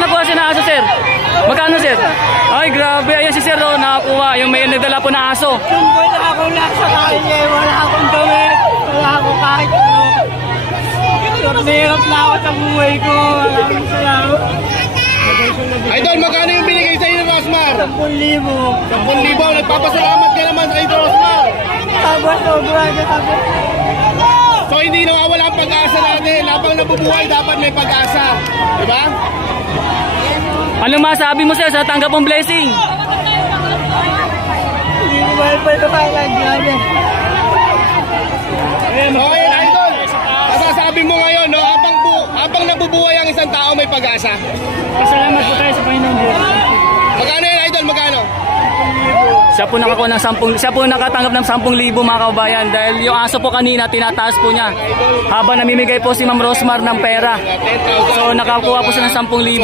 nakuha siya na aso, sir? Magkano, sir? Ay, grabe. Ayan si sir, oh, nakakuha. Yung may nagdala po na aso. Tumboy na ako nasa kanya, wala akong damit, wala akong kahit ano. Hirap na ako sa buhay ko, maraming salamat. Idol, magkano yung binigay sa'yo ni Rosmar? 10,000. 10,000. Nagpapasalamat ka naman kay Rosmar. Sabot, sobrang sabot. So hindi nawawala ang pag-asa natin. Habang nabubuhay, dapat may pag-asa. Diba? Anong masabi mo, sir, sa tanggap mong blessing? Hindi ko mahal pa ito kailan, grabe. Okay, Idol. Masasabi mo ngayon, no, habang nabubuhay ang isang tao, may pag-asa. Pasalamat po tayo sa Panginoon Diyos. Magkano yun, Idol? Magkano? Siya po nakakuha ng 10, siya po nakatanggap ng 10,000 mga kabayan dahil yung aso po kanina tinataas po niya habang namimigay po si Ma'am Rosmar ng pera. So nakakuha po siya ng 10,000.